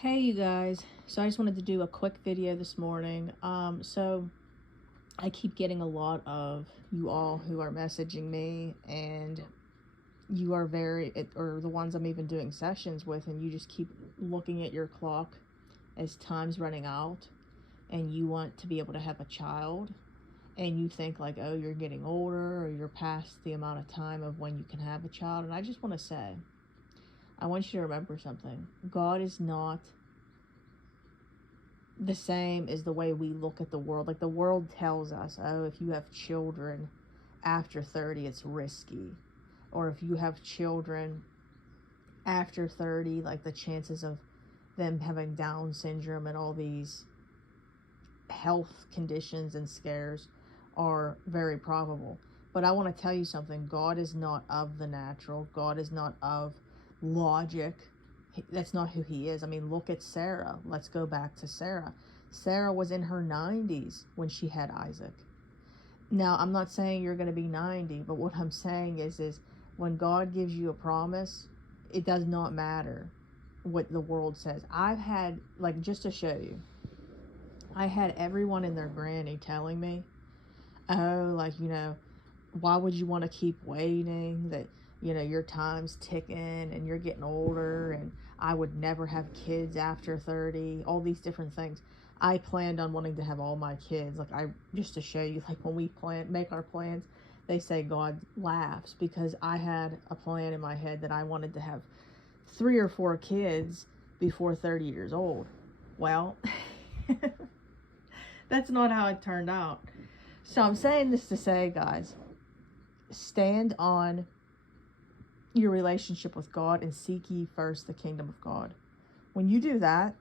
Hey you guys, so I just wanted to do a quick video this morning. So I keep getting a lot of you all who are messaging me, and you are or the ones I'm even doing sessions with, and you just keep looking at your clock as time's running out, and you want to be able to have a child, and you think like, oh, you're getting older or you're past the amount of time of when you can have a child. And I just want to say, I want you to remember something. God is not the same as the way we look at the world. Like, the world tells us, oh, if you have children after 30, it's risky. Or if you have children after 30, like, the chances of them having Down syndrome and all these health conditions and scares are very probable. But I want to tell you something. God is not of the natural. God is not of logic. That's not who he is. I mean, look at Sarah. Let's go back to Sarah. Sarah was in her 90s when she had Isaac. Now, I'm not saying you're going to be 90, but what I'm saying is when God gives you a promise, it does not matter what the world says. I've had, like, just to show you, I had everyone and their granny telling me, oh, like, why would you want to keep waiting? That, your time's ticking and you're getting older, and I would never have kids after 30, all these different things. I planned on wanting to have all my kids. Like, just to show you, like, when we make our plans, they say God laughs, because I had a plan in my head that I wanted to have 3 or 4 kids before 30 years old. Well, that's not how it turned out. So I'm saying this to say, guys, stand on your relationship with God and seek ye first the kingdom of God. When you do that,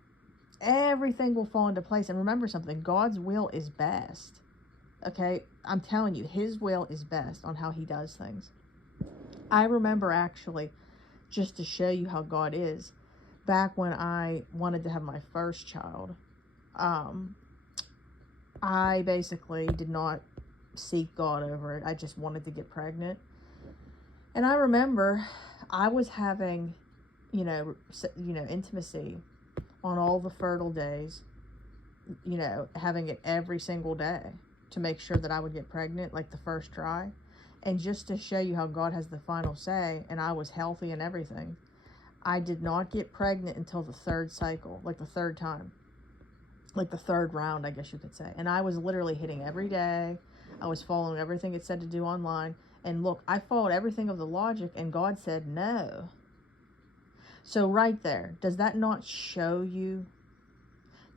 everything will fall into place. And remember something, God's will is best. Okay? I'm telling you, his will is best on how he does things. I remember, actually, just to show you how God is, back when I wanted to have my first child, I basically did not seek God over it. I just wanted to get pregnant. And I remember I was having, intimacy on all the fertile days, having it every single day to make sure that I would get pregnant, like the first try. And just to show you how God has the final say, and I was healthy and everything, I did not get pregnant until the third cycle, like the third time, like the third round, I guess you could say. And I was literally hitting every day. I was following everything it said to do online. And look, I followed everything of the logic, and God said no. So right there, does that not show you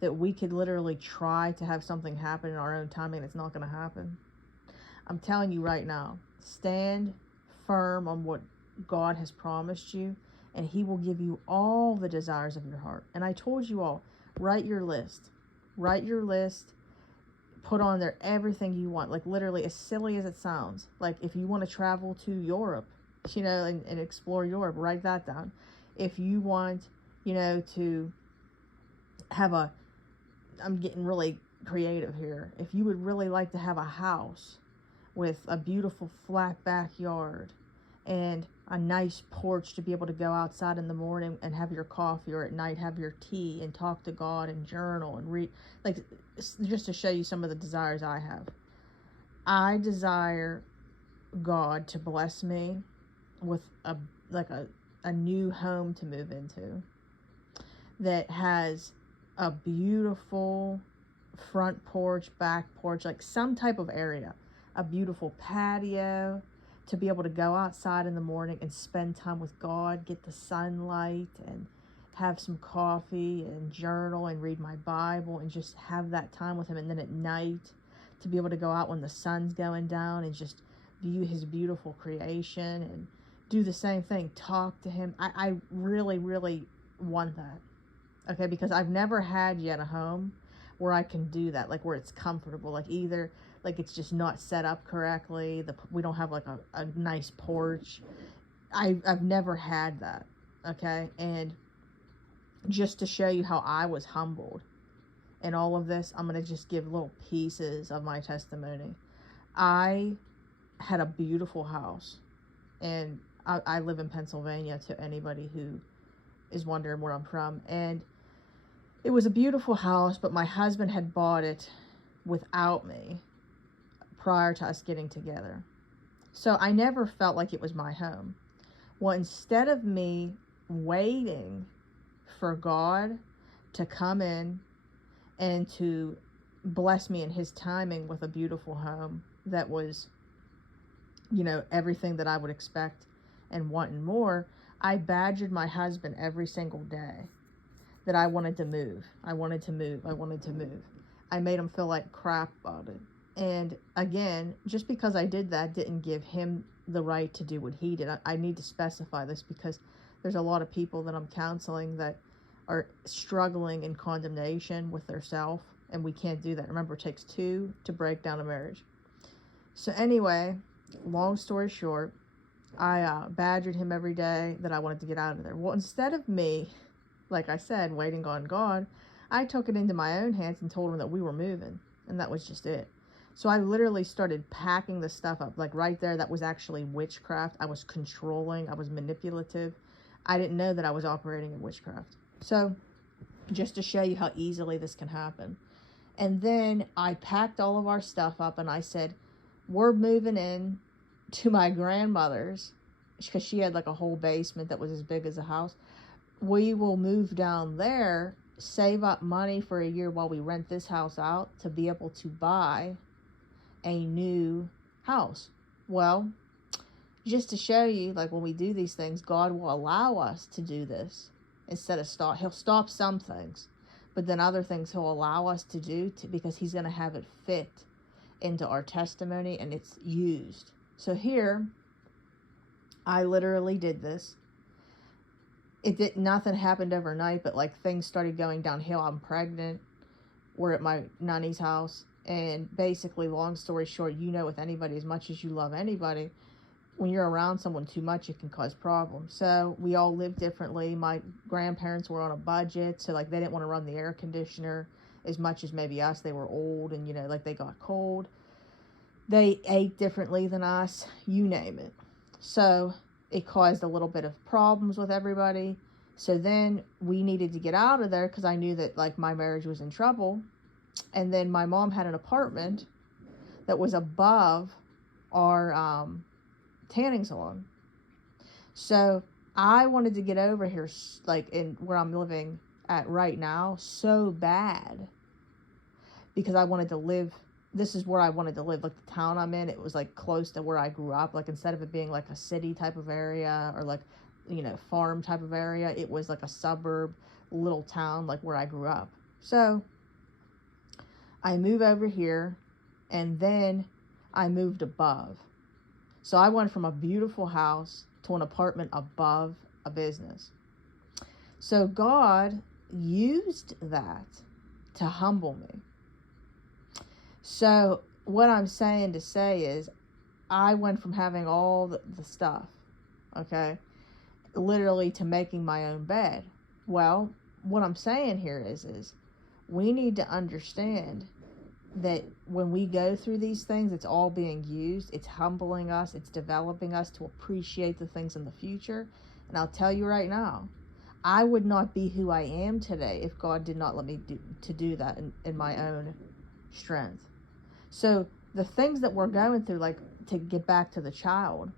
that we could literally try to have something happen in our own timing and it's not going to happen? I'm telling you right now, stand firm on what God has promised you, and he will give you all the desires of your heart. And I told you all, write your list. Write your list. Put on there everything you want. Like, literally, as silly as it sounds. Like, if you want to travel to Europe, and explore Europe, write that down. If you want, to have I'm getting really creative here. If you would really like to have a house with a beautiful flat backyard and a nice porch to be able to go outside in the morning and have your coffee, or at night have your tea and talk to God and journal and read, like, just to show you some of the desires I have. I desire God to bless me with a new home to move into that has a beautiful front porch, back porch, like some type of area, a beautiful patio, to be able to go outside in the morning and spend time with God, get the sunlight, and have some coffee and journal and read my Bible and just have that time with him. And then at night, to be able to go out when the sun's going down and just view his beautiful creation and do the same thing, talk to him. I really, really want that. Okay, because I've never had yet a home where I can do that, like where it's comfortable, like either like it's just not set up correctly, we don't have like a nice porch. I've never had that. Okay, and just to show you how I was humbled in all of this, I'm going to just give little pieces of my testimony. I had a beautiful house, and I live in Pennsylvania, to anybody who is wondering where I'm from. And It was a beautiful house, but my husband had bought it without me prior to us getting together. So I never felt like it was my home. Well, instead of me waiting for God to come in and to bless me in his timing with a beautiful home that was, everything that I would expect and want and more, I badgered my husband every single day that I wanted to move. I wanted to move. I wanted to move. I made him feel like crap about it. And again, just because I did that didn't give him the right to do what he did. I need to specify this because there's a lot of people that I'm counseling that are struggling in condemnation with their self, and we can't do that. Remember, it takes two to break down a marriage. So anyway, long story short, I badgered him every day that I wanted to get out of there. Well, instead of me, like I said, waiting on God, I took it into my own hands and told him that we were moving, and that was just it. So I literally started packing the stuff up. Like right there, that was actually witchcraft. I was controlling. I was manipulative. I didn't know that I was operating in witchcraft. So just to show you how easily this can happen. And then I packed all of our stuff up and I said, we're moving in to my grandmother's, because she had like a whole basement that was as big as a house. We will move down there, save up money for a year while we rent this house out to be able to buy a new house. Well, just to show you, like when we do these things, God will allow us to do this instead of he'll stop some things, but then other things he'll allow us to do because he's going to have it fit into our testimony and it's used. So here, I literally did this. Nothing happened overnight, but like things started going downhill. I'm pregnant. We're at my nanny's house. And basically, long story short, with anybody, as much as you love anybody, when you're around someone too much, it can cause problems. So we all live differently. My grandparents were on a budget, so like they didn't want to run the air conditioner as much as maybe us. They were old and, like they got cold. They ate differently than us, you name it. So it caused a little bit of problems with everybody. So then we needed to get out of there because I knew that like my marriage was in trouble. And then my mom had an apartment that was above our tanning salon. So I wanted to get over here, like in where I'm living at right now, so bad because I wanted to live. This is where I wanted to live. Like the town I'm in, it was like close to where I grew up. Like instead of it being like a city type of area or like, farm type of area, it was like a suburb, little town, like where I grew up. So I move over here and then I moved above. So I went from a beautiful house to an apartment above a business. So God used that to humble me. So what I'm saying to say is I went from having all the stuff, okay, literally to making my own bed. Well, what I'm saying here is we need to understand that when we go through these things, it's all being used. It's humbling us. It's developing us to appreciate the things in the future. And I'll tell you right now, I would not be who I am today if God did not let me do that in my own strength. So the things that we're going through, like to get back to the child,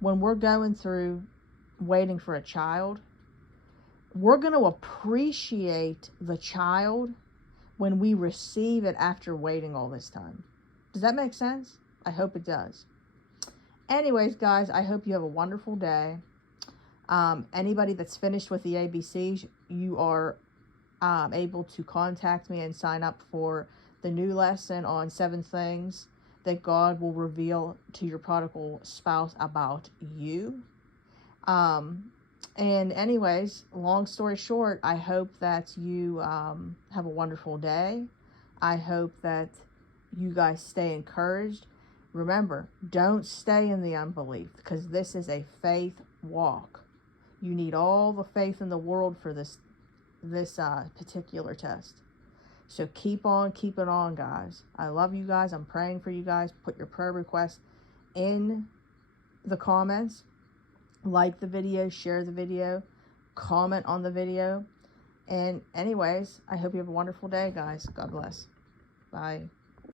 when we're going through waiting for a child, we're going to appreciate the child when we receive it after waiting all this time. Does that make sense? I hope it does. Anyways, guys, I hope you have a wonderful day. Anybody that's finished with the ABCs, you are able to contact me and sign up for the new lesson on 7 things that God will reveal to your prodigal spouse about you. And anyways, long story short, I hope that you have a wonderful day. I hope that you guys stay encouraged. Remember, don't stay in the unbelief because this is a faith walk. You need all the faith in the world for this particular test. So keep on keeping on, guys. I love you guys. I'm praying for you guys. Put your prayer requests in the comments. Like the video, share the video, comment on the video, And anyways, I hope you have a wonderful day, guys. God bless. Bye.